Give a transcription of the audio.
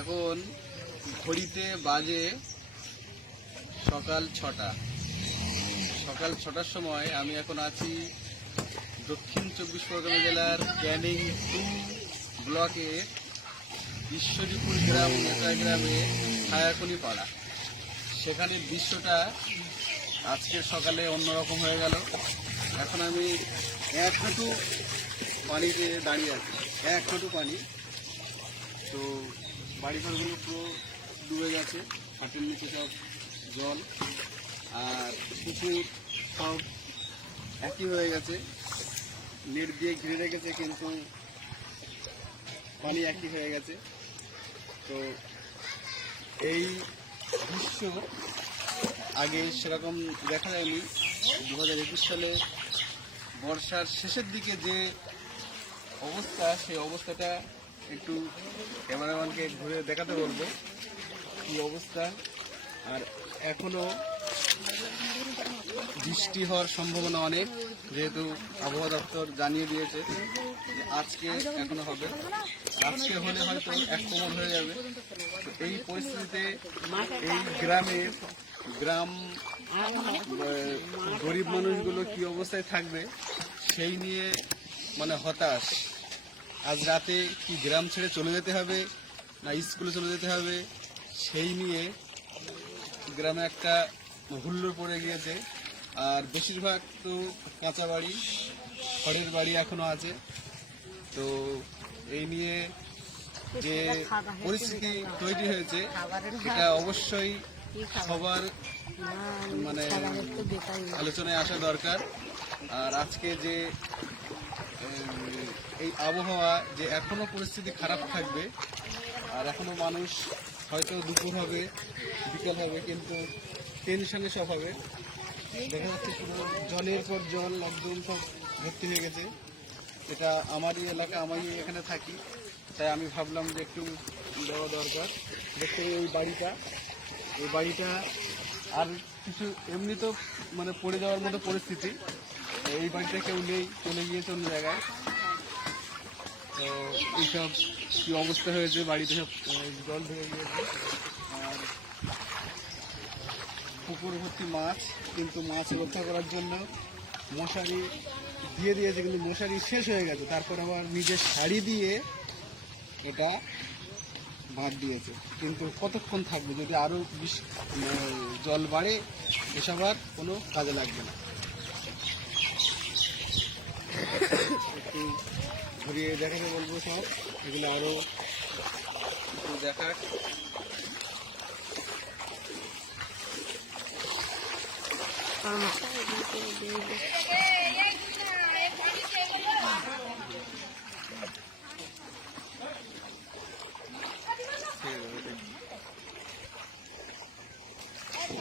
এখন ঘড়িতে বাজে সকাল 6টা। সকাল 6টার সময় আমি এখন আছি দক্ষিণ 24 পরগনা জেলার ক্যানিং 2 ব্লকে ঈশ্বরীপুর গ্রাম গ্রামে ছায়াকুনি পাড়া। সেখানে দৃশ্যটা আজকের সকালে অন্যরকম হয়ে গেল। এখন আমি 1 হাঁটু পানিতে দাঁড়িয়ে আছি, 1 হাঁটু পানি। তো বাড়িঘরগুলো পুরো ডুবে গেছে, হাঁটুর নিচে সব জল, আর পুকুর সব একই হয়ে গেছে। নেট দিয়ে ঘিরে রেখেছে কিন্তু পানি একই হয়ে গেছে। তো এই দৃশ্য আগে সেরকম দেখা যায়নি। 2021 সালে বর্ষার শেষের দিকে যে অবস্থা, সেই অবস্থাটা একটু ক্যামেরাম্যানকে ঘুরে দেখাতে বলবো কি অবস্থা। আর এখনো বৃষ্টি হওয়ার সম্ভাবনা অনেক, যেহেতু আবহাওয়া দপ্তর জানিয়ে দিয়েছে যে আজকে এখনো হবে। আজকে হলে হয়তো 1 কোমর হয়ে যাবে। তো এই পরিস্থিতিতে এই গ্রাম গরিব মানুষগুলো কি অবস্থায় থাকবে সেই নিয়ে মানে হতাশ। আজ রাতে কি গ্রাম ছেড়ে চলে যেতে হবে না স্কুলে চলে যেতে হবে, সেই নিয়ে গ্রামে একটা হুল্লোড় পড়ে গিয়েছে। আর বেশিরভাগ তো কাঁচা বাড়ি, খড়ের বাড়ি এখনো আছে। তো এই নিয়ে যে পরিস্থিতি তৈরি হয়েছে এটা অবশ্যই সবার মানে আলোচনায় আসা দরকার। আর আজকে যে এই আবহাওয়া যে এখনো পরিস্থিতি খারাপ থাকবে, আর এখনো মানুষ হয়তো দুপুর হবে, বিকেল হবে, কিন্তু টেনশনে সব হবে। দেখা যাচ্ছে পুরো জলের পর জল, একদম সব ভর্তি হয়ে গেছে। এটা আমারই এলাকা, আমি এখানে থাকি, তাই আমি ভাবলাম যে একটু দেওয়া দরকার। দেখতে এই বাড়িটা আর কিছু এমনি তো মানে পড়ে যাওয়ার মতো পরিস্থিতি। এই বাড়িটা কেউ নেই, চলে গিয়েছে অন্য জায়গায়। তো এইসব কি অবস্থা হয়েছে, বাড়িতে সব জল ধরে গিয়েছে। আর পুকুর ভর্তি মাছ, কিন্তু মাছ রক্ষা করার জন্য মশারি দিয়ে দিয়েছে, কিন্তু মশারি শেষ হয়ে গেছে। তারপর আবার নিজের শাড়ি দিয়ে এটা বাঁধ দিয়েছে, কিন্তু কতক্ষণ থাকবে? যদি আরও জল বাড়ে এসব আর কোনো কাজে লাগবে না। একটু ঘুরিয়ে দেখাতে বলবো সব, এগুলো আরও একটু দেখাক।